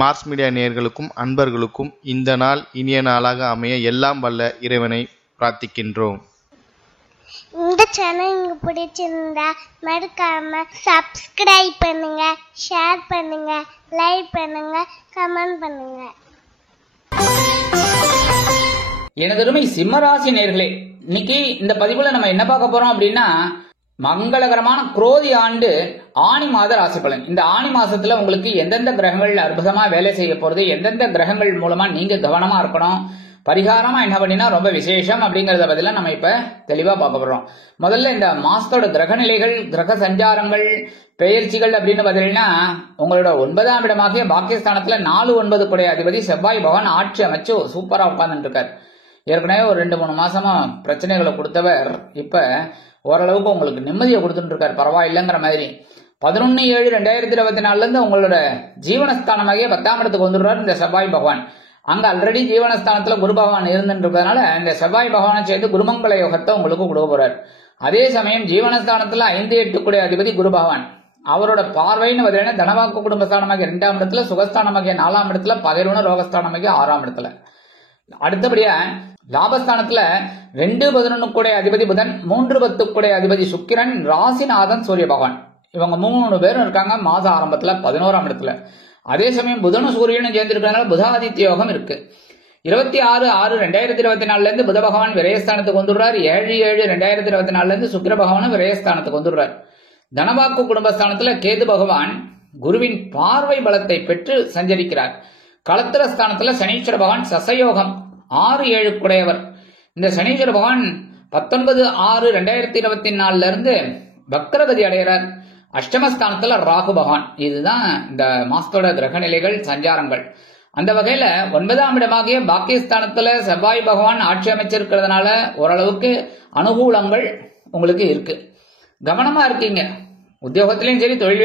Mars media நேயர்களுக்கும் அன்பர்களுக்கும் இந்த நாள் இனிய நாளாக அமைய எல்லாம் வல்ல இறைவனை பிரார்த்திக்கின்றோம். இந்த சேனல் உங்களுக்கு பிடிச்சிருந்தா மறக்காம சப்ஸ்கிரைப் பண்ணுங்க, ஷேர் பண்ணுங்க, லைக் பண்ணுங்க, கமெண்ட் பண்ணுங்க. எனதருமை சிம்மராசி நேயர்களே, இன்னைக்கு இந்த பதிவுல நம்ம என்ன பார்க்க போறோம் அப்படின்னா, மங்களகரமான குரோதி ஆண்டு ஆணி மாத ராசி பலன். இந்த ஆணி மாசத்துல உங்களுக்கு எந்தெந்த கிரகங்கள் அற்புதமா வேலை செய்ய போறது, எந்தெந்த கிரகங்கள் மூலமா நீங்க கவனமா இருக்கணும், பரிகாரமா என்ன பண்ணினா ரொம்ப விசேஷம் அப்படிங்கறத பத்தில நம்ம இப்ப தெளிவா பார்க்க போறோம். முதல்ல இந்த மாசத்தோட கிரக நிலைகள், கிரக சஞ்சாரங்கள், பெயர்ச்சிகள் அப்படின்னு பாத்தீங்கன்னா, உங்களோட 9ஆம் இடமாகிய பாக்கியஸ்தானத்துல 4-9 கூடிய அதிபதி செவ்வாய் பகவான் ஆட்சி அமைச்சு சூப்பரா உட்கார்ந்துட்டு இருக்காரு. ஏற்கனவே ஒரு 2-3 மாசமா பிரச்சனைகளை கொடுத்தவர் இப்ப ஓரளவுக்கு உங்களுக்கு நிம்மதியை கொடுத்துட்டு இருக்காரு, பரவாயில்லைங்கிற மாதிரி. 11/7/2024 இருந்து உங்களோட ஜீவனஸ்தானமாகிய 10ஆம் இடத்துக்கு வந்துடுறாரு இந்த செவ்வாய் பகவான். அங்க ஆல்ரெடி ஜீவனஸ்தானத்துல குரு பகவான் இருந்துட்டு இருக்கிறதுனால இந்த செவ்வாய் பகவானை சேர்த்து குருமங்கள யோகத்தை உங்களுக்கு கொடுக்க போறாரு. அதே சமயம் ஜீவனஸ்தானத்துல 5-8 கூடிய அதிபதி குரு பகவான், அவரோட பார்வைன்னு பார்த்தீங்கன்னா தனவாக்கு குடும்பஸ்தானமாகிய 2ஆம் இடத்துல, சுகஸ்தானமாகிய 4ஆம் இடத்துல, பகைருண ரோகஸ்தானமாகிய 6ஆம் இடத்துல. அடுத்தபடியா லாபஸ்தானத்துல 2-11 கூடிய அதிபதி புதன், 3-10 கூடிய அதிபதி சுக்கிரன், ராசிநாதன் சூரிய பகவான், இவங்க 3 பேரும் இருக்காங்க மாச ஆரம்பத்துல 11ஆம் இடத்துல. அதே சமயம் புதனும் சூரியனும் சேர்ந்து இருக்கிறதுனால புதாதித்ய யோகம் இருக்கு. 26/6/2024 இருந்து புத பகவான் விரயஸ்தானத்துக்கு வந்துடுறார். 7/7/2024 இருந்து சுக்கிர பகவானும் விரயஸ்தானத்துக்கு வந்துடுறார். தனவாக்கு குடும்பஸ்தானத்துல கேது பகவான் குருவின் பார்வை பலத்தை பெற்று சஞ்சரிக்கிறார். களத்திரஸ்தானத்துல சனீஸ்வர பகவான் சசயோகம் 6-7 குடையவர். இந்த சனீஸ்வர பகவான் 19/6/2024 இருந்து வக்ரகதி அடைகிறார். அஷ்டமஸ்தானத்துல ராகு பகவான். இதுதான் இந்த மாசத்தோட கிரக நிலைகள், சஞ்சாரங்கள். அந்த வகையில 9ஆம் இடமாகிய பாக்கியஸ்தானத்துல செவ்வாய் பகவான் ஆட்சி அமைச்சிருக்கிறதுனால ஓரளவுக்கு அனுகூலங்கள் உங்களுக்கு இருக்கு. கவனமா இருக்கீங்க. உத்தியோகத்திலையும் சரி, தொழில்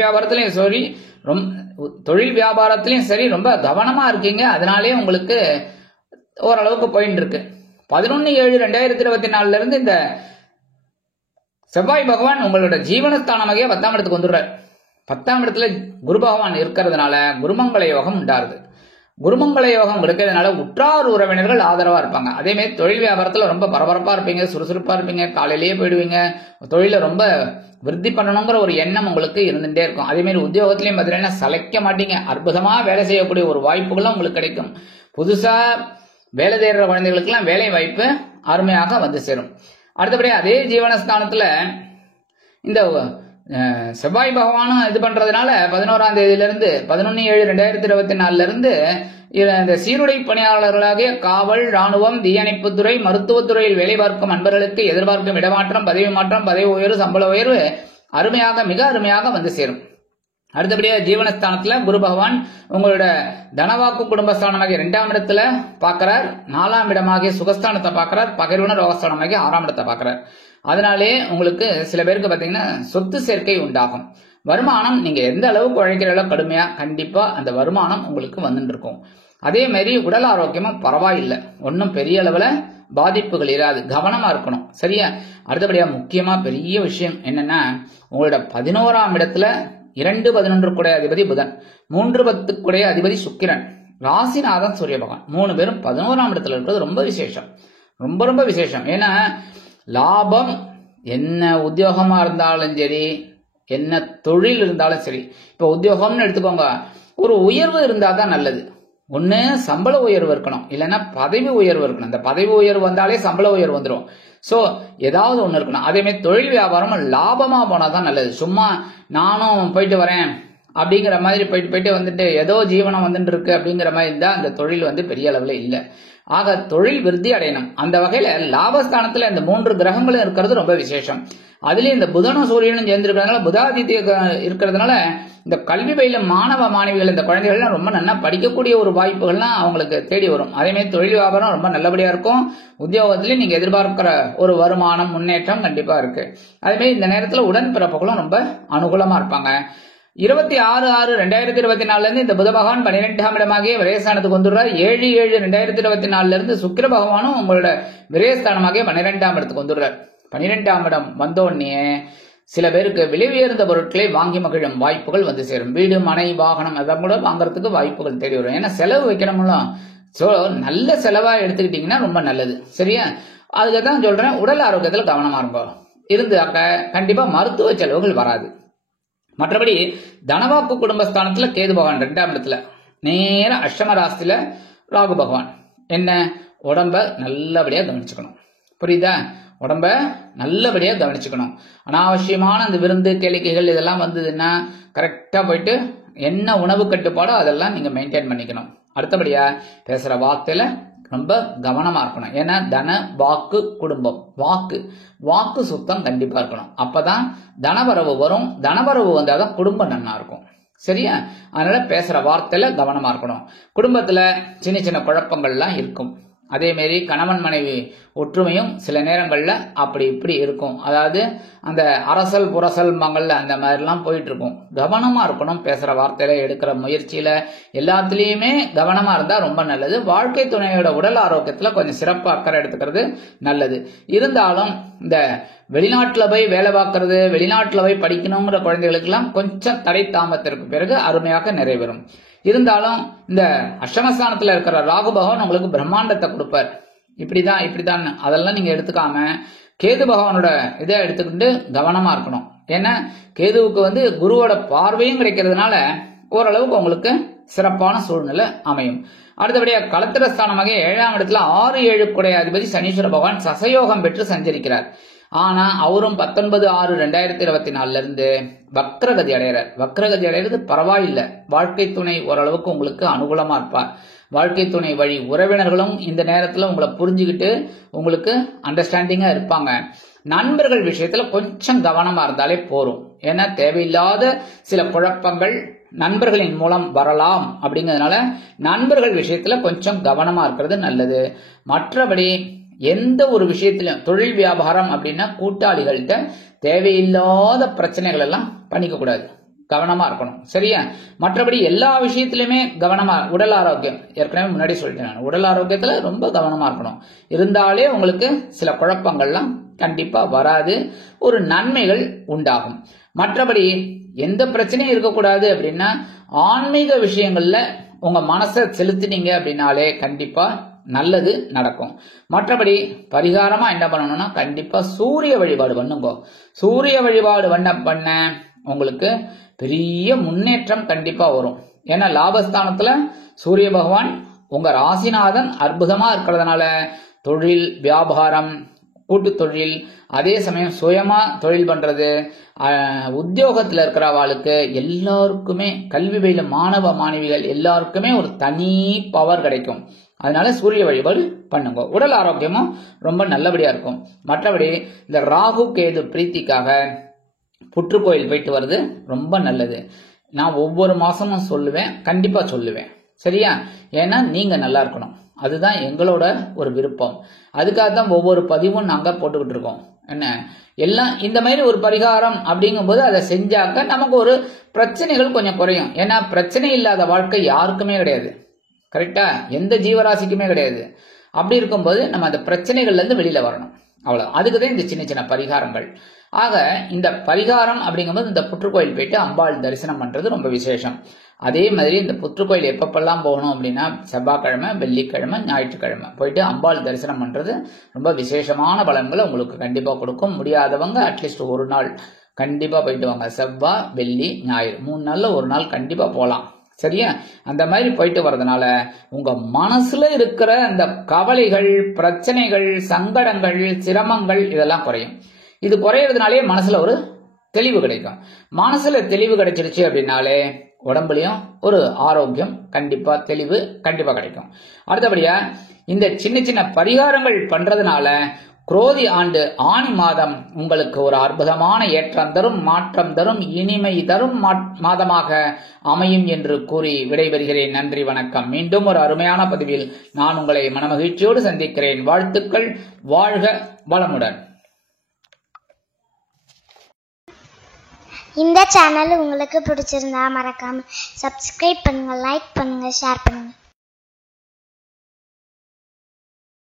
வியாபாரத்திலையும் சரி ரொம்ப கவனமா இருக்கீங்க. அதனாலே உங்களுக்கு ஓரளவுக்கு போயிட்டு இருக்கு. 11/7/2024 இருந்து இந்த செவ்வாய் பகவான் உங்களோட ஜீவனஸ்தானமாகிய 10ஆம் இடத்துக்கு வந்துடுறார். 10ஆம் இடத்துல குரு பகவான் இருக்கிறதுனால குருமங்கள யோகம் உண்டாருது. குருமங்கள யோகம் இருக்கிறதுனால உற்றார் உறவினர்கள் ஆதரவா இருப்பாங்க. அதே மாதிரி தொழில் வியாபாரத்துல ரொம்ப பரபரப்பா இருப்பீங்க, சுறுசுறுப்பா இருப்பீங்க, காலையிலேயே போயிடுவீங்க, தொழில ரொம்ப விருத்தி பண்ணணுங்கிற ஒரு எண்ணம் உங்களுக்கு இருந்துட்டே இருக்கும். அதே மாதிரி உத்தியோகத்திலையும் பார்த்தீங்கன்னா சளைக்க மாட்டீங்க, அற்புதமா வேலை செய்யக்கூடிய ஒரு வாய்ப்புகளும் உங்களுக்கு கிடைக்கும். புதுசா வேலை தேடுற குழந்தைகளுக்கு எல்லாம் வேலை வாய்ப்பு அருமையாக வந்து சேரும். அடுத்தபடி அதே ஜீவனஸ்தானத்துல இந்த செவ்வாய் பகவானும் இது பண்றதுனால 11ஆம் தேதியிலிருந்து 11/7/2024 இருந்து இந்த சீருடை பணியாளர்களாகிய காவல், ராணுவம், தீயணைப்புத்துறை, மருத்துவத்துறையில் வேலை பார்க்கும் அன்பர்களுக்கு எதிர்பார்க்கும் இடமாற்றம், பதவி மாற்றம், பதவி உயர்வு, சம்பள உயர்வு அருமையாக மிக அருமையாக வந்து சேரும். அடுத்தபடியா ஜீவனஸ்தானத்துல குரு பகவான் உங்களோட தனவாக்கு குடும்பஸ்தானமாகிய 2ஆம் இடத்துல பாக்கிறார். 4ஆம் இடமாகிய சுகஸ்தானத்தை பாக்கிறார். பகைருண ரோகஸ்தானமாகிய 6ஆம் இடத்தை பாக்கிறார். அதனாலே உங்களுக்கு சில பேருக்கு பாத்தீங்கன்னா சொத்து சேர்க்கை உண்டாகும். வருமானம் நீங்க எந்த அளவுக்கு உழைக்கிறீங்களோ கடுமையா கண்டிப்பா அந்த வருமானம் உங்களுக்கு வந்துட்டு இருக்கும். அதே மாதிரி உடல் ஆரோக்கியமும் பரவாயில்லை, ஒன்னும் பெரிய அளவுல பாதிப்புகள் இராது. கவனமா இருக்கணும், சரியா? அடுத்தபடியா முக்கியமா பெரிய விஷயம் என்னன்னா, உங்களோட 11ஆம் இடத்துல 2-11 கூடிய அதிபதி புதன், 3-10 கூடிய அதிபதி சுக்கிரன், ராசிநாதன் சூரிய பகவான் 3 பேரும் 11ஆம் இடத்துல இருக்கிறது ரொம்ப விசேஷம், ரொம்ப ரொம்ப விசேஷம். ஏன்னா லாபம் என்ன உத்தியோகமா இருந்தாலும் சரி, என்ன தொழில் இருந்தாலும் சரி. இப்ப உத்தியோகம்னு எடுத்துக்கோங்க, ஒரு உயர்வு இருந்தா தான் நல்லது. ஒண்ணு சம்பள உயர்வு இருக்கணும், இல்லைன்னா பதவி உயர்வு இருக்கணும். இந்த பதவி உயர்வு வந்தாலே சம்பள உயர்வு வந்துடும். சோ ஏதாவது ஒண்ணு இருக்கணும். அதே மாதிரி தொழில் வியாபாரம் லாபமா போனாதான் நல்லது. சும்மா நானும் போயிட்டு வரேன் அப்படிங்கிற மாதிரி போயிட்டு வந்துட்டு ஏதோ ஜீவனம் வந்துட்டு இருக்கு அப்படிங்கிற மாதிரி இருந்தா அந்த தொழில் வந்து பெரிய அளவுல இல்ல. ஆக தொழில் விருத்தி அடையணும். அந்த வகையில லாபஸ்தானத்துல இந்த 3 கிரகங்களும் இருக்கிறது ரொம்ப விசேஷம். அதுலயும் இந்த புதனும் சூரியனும் சேர்ந்திருக்கிறதுனால, புதாதித்ய இருக்கிறதுனால இந்த கல்வி பயிலும் மாணவ மாணவிகள், இந்த குழந்தைகள்லாம் ரொம்ப நல்லா படிக்கக்கூடிய ஒரு வாய்ப்புகள்லாம் அவங்களுக்கு தேடி வரும். அதே மாதிரி தொழில் வியாபாரம் ரொம்ப நல்லபடியா இருக்கும். உத்தியோகத்திலயும் நீங்க எதிர்பார்க்கிற ஒரு வருமானம், முன்னேற்றம் கண்டிப்பா இருக்கு. அதே மாதிரி இந்த நேரத்துல உடன்பிறப்புகளும் ரொம்ப அனுகூலமா இருப்பாங்க. 26/6/2024 இருந்து இந்த புத பகவான் 12ஆம் இடமாகிய விரயஸ்தானத்துக்கு வந்துடுறார். 7/7/2024 இருந்து சுக்கிர பகவானும் உங்களோட விரயஸ்தானமாகிய 12ஆம் இடத்துக்கு வந்துடுறார். 12ஆம் இடம் வந்தோடனே சில பேருக்கு விலை உயர்ந்த பொருட்களை வாங்கி மகிழும் வாய்ப்புகள் வந்து சேரும். வீடு, மனை, வாகனம் அதெல்லாம் கூட வாங்குறதுக்கு வாய்ப்புகள் தேடி வரும். ஏன்னா செலவு வைக்கணும்ல. ஸோ நல்ல செலவா எடுத்துக்கிட்டீங்கன்னா ரொம்ப நல்லது. சரியா? அதுக்கு தான் சொல்றேன், உடல் ஆரோக்கியத்துல கவனமா இருக்கும். இருந்தாக்க கண்டிப்பா மருத்துவ செலவுகள் வராது. மற்றபடி தனவாக்கு குடும்பஸ்தானத்துல கேது பகவான் 2ஆம் இடத்துல, நேர அஷ்டம ராசியில ராகு பகவான். என்ன, உடம்ப நல்லபடியா கவனிச்சுக்கணும். புரியுதா? உடம்ப நல்லபடியா கவனிச்சுக்கணும். அனாவசியமான அந்த விருந்து கேளிக்கைகள் இதெல்லாம் வந்ததுன்னா கரெக்டா போயிட்டு என்ன உணவு கட்டுப்பாடோ அதெல்லாம் நீங்க மெயின்டைன் பண்ணிக்கணும். அடுத்தபடியா பேசுற வார்த்தையில ரொம்ப கவனமா இருக்கணும். ஏன்னா தன வாக்கு குடும்பம், வாக்கு சுத்தம் கண்டிப்பா இருக்கணும். அப்பதான் தனவரவு வரும். தனவரவு வந்தாதான் குடும்பம் நன்னா இருக்கும். சரியா? அதனால பேசுற வார்த்தையில கவனமா இருக்கணும். குடும்பத்துல சின்ன சின்ன குழப்பங்கள்லாம் இருக்கும். அதே மாதிரி கணவன் மனைவி ஒற்றுமையும் சில நேரங்கள்ல அப்படி இப்படி இருக்கும். அதாவது அந்த அரசல் புரசல் மங்கள்ல அந்த மாதிரிலாம் போயிட்டு இருக்கும். கவனமா இருக்கணும். பேசுற வார்த்தையில, எடுக்கிற முயற்சியில எல்லாத்துலயுமே கவனமா இருந்தா ரொம்ப நல்லது. வாழ்க்கை துணையோட உடல் ஆரோக்கியத்துல கொஞ்சம் சிறப்பு அக்கறை எடுத்துக்கிறது நல்லது. இருந்தாலும் இந்த வெளிநாட்டுல போய் வேலை பார்க்கறது, வெளிநாட்டுல போய் படிக்கணுங்கிற குழந்தைகளுக்கு எல்லாம் கொஞ்சம் தடை தாமதத்திற்கு பிறகு அருமையாக நிறைவேறும். இருந்தாலும் இந்த அஷ்டமஸ்தானத்துல இருக்கிற ராகு பகவான் உங்களுக்கு பிரம்மாண்டத்தை கொடுப்பார். இப்படிதான் அதெல்லாம் நீங்க எடுத்துக்காம கேது பகவானோட இதை எடுத்துக்கிட்டு கவனமா இருக்கணும். ஏன்னா கேதுவுக்கு குருவோட பார்வையும் கிடைக்கிறதுனால ஓரளவுக்கு உங்களுக்கு சிறப்பான சூழ்நிலை அமையும். அடுத்தபடியா களத்திரஸ்தானமாக 7ஆம் இடத்துல 6-7 குடை அதிபதி சனீஸ்வர பகவான் சசயோகம் பெற்று சஞ்சரிக்கிறார். ஆனா அவரும் 19/6/2024 இருந்து வக்ரகதி அடைகிறார். வக்ரகதி அடைகிறது பரவாயில்லை. வாழ்க்கை துணை ஓரளவுக்கு உங்களுக்கு அனுகூலமா இருப்பார். வாழ்க்கை துணை வழி உறவினர்களும் இந்த நேரத்துல உங்களை புரிஞ்சுக்கிட்டு உங்களுக்கு அண்டர்ஸ்டாண்டிங்கா இருப்பாங்க. நண்பர்கள் விஷயத்துல கொஞ்சம் கவனமா இருந்தாலே போரும். ஏன்னா தேவையில்லாத சில குழப்பங்கள் நண்பர்களின் மூலம் வரலாம். அப்படிங்கிறதுனால நண்பர்கள் விஷயத்துல கொஞ்சம் கவனமா இருக்கிறது நல்லது. மற்றபடி எந்த ஒரு விஷயத்திலும் தொழில் வியாபாரம் அப்படின்னா கூட்டாளிகள்கிட்ட தேவையில்லாத பிரச்சனைகள் எல்லாம் பண்ணிக்க கூடாது. கவனமா இருக்கணும். சரியா? மற்றபடி எல்லா விஷயத்திலுமே கவனமா, உடல் ஆரோக்கியம் ஏற்கனவே முன்னாடி சொல்லிட்டேன், உடல் ஆரோக்கியத்துல ரொம்ப கவனமா இருக்கணும். இருந்தாலே உங்களுக்கு சில குழப்பங்கள்லாம் கண்டிப்பா வராது. ஒரு நன்மைகள் உண்டாகும். மற்றபடி எந்த பிரச்சனையும் இருக்கக்கூடாது அப்படின்னா ஆன்மீக விஷயங்கள்ல உங்க மனசை செலுத்தினீங்க அப்படின்னாலே கண்டிப்பா நல்லது நடக்கும். மற்றபடி பரிகாரமா என்ன பண்ணணும்னா கண்டிப்பா சூரிய வழிபாடு பண்ணுங்க. சூரிய வழிபாடு பண்ண உங்களுக்கு பெரிய முன்னேற்றம் கண்டிப்பா வரும். ஏன்னா லாபஸ்தானத்துல சூரிய பகவான் உங்க ராசிநாதன் அற்புதமா இருக்கிறதுனால தொழில், வியாபாரம், கூட்டு தொழில், அதே சமயம் சுயமா தொழில் பண்றது, உத்தியோகத்துல இருக்கிறவாளுக்கு எல்லாருக்குமே, கல்வி பயில மாணவ மாணவிகள் எல்லாருக்குமே ஒரு தனி பவர் கிடைக்கும். அதனால சூரிய வழிபாடு பண்ணுங்க. உடல் ஆரோக்கியமும் ரொம்ப நல்லபடியா இருக்கும். மற்றபடி இந்த ராகு கேது பிரீத்திக்காக புற்றுக்கோயில் போயிட்டு வருது ரொம்ப நல்லது. நான் ஒவ்வொரு மாசமும் சொல்லுவேன், கண்டிப்பா சொல்லுவேன். சரியா? ஏன்னா நீங்க நல்லா இருக்கணும். அதுதான் எங்களோட ஒரு விருப்பம். அதுக்காக தான் ஒவ்வொரு பதிவும் நாங்க போட்டுக்கிட்டு இருக்கோம். என்ன எல்லாம் இந்த மாதிரி ஒரு பரிகாரம் அப்படிங்கும்போது அதை செஞ்சாக்க நமக்கு ஒரு பிரச்சனைகள் கொஞ்சம் குறையும். ஏன்னா பிரச்சனை இல்லாத வாழ்க்கை யாருக்குமே கிடையாது. கரெக்டா? எந்த ஜீவராசிக்குமே கிடையாது. அப்படி இருக்கும்போது நம்ம அந்த பிரச்சனைகள்ல இருந்து வெளியில வரணும். அவ்வளவு. அதுக்குதான் இந்த சின்ன சின்ன பரிகாரங்கள். ஆக இந்த பரிகாரம் அப்படிங்கும்போது இந்த புற்றுக்கோயில் போயிட்டு அம்பாள் தரிசனம் பண்றது ரொம்ப விசேஷம். அதே மாதிரி இந்த புற்றுக்கோயில் எப்பப்பெல்லாம் போகணும் அப்படின்னா செவ்வாய்க்கிழமை, வெள்ளிக்கிழமை, ஞாயிற்றுக்கிழமை போயிட்டு அம்பாள் தரிசனம் பண்றது ரொம்ப விசேஷமான பலன்களை உங்களுக்கு கண்டிப்பா கொடுக்கும். முடியாதவங்க அட்லீஸ்ட் ஒரு நாள் கண்டிப்பா போயிட்டு வாங்க. செவ்வாய், வெள்ளி, ஞாயிறு 3 நாள்ல ஒரு நாள் கண்டிப்பா போகலாம். சரியா? அந்த மாதிரி போயிட்டு வர்றதுனால உங்க மனசுல இருக்கிற அந்த கவலைகள், பிரச்சனைகள், சங்கடங்கள், சிரமங்கள் இதெல்லாம் குறையும். இது குறையறதுனாலே மனசுல ஒரு தெளிவு கிடைக்கும். மனசுல தெளிவு கிடைச்சிருச்சு அப்படின்னாலே உடம்புலயும் ஒரு ஆரோக்கியம் கண்டிப்பா, தெளிவு கண்டிப்பா கிடைக்கும். அடுத்தபடியா இந்த சின்ன சின்ன பரிகாரங்கள் பண்றதுனால குரோதி ஆண்டு ஆனி மாதம் உங்களுக்கு ஒரு அற்புதமான ஏற்றம் தரும், மாற்றம் தரும், இனிமை தரும் மாதமாக அமையும் என்று கூறி விடைபெறுகிறேன். நன்றி, வணக்கம். மீண்டும் ஒரு அருமையான பதிவில் நான் உங்களை மனமகிழ்ச்சியோடு சந்திக்கிறேன். வாழ்த்துக்கள். வாழ்க வளமுடன். இந்த சேனல் உங்களுக்கு பிடிச்சிருந்தா மறக்காம சப்ஸ்கிரைப் பண்ணுங்க, லைக் பண்ணுங்க, ஷேர் பண்ணுங்க.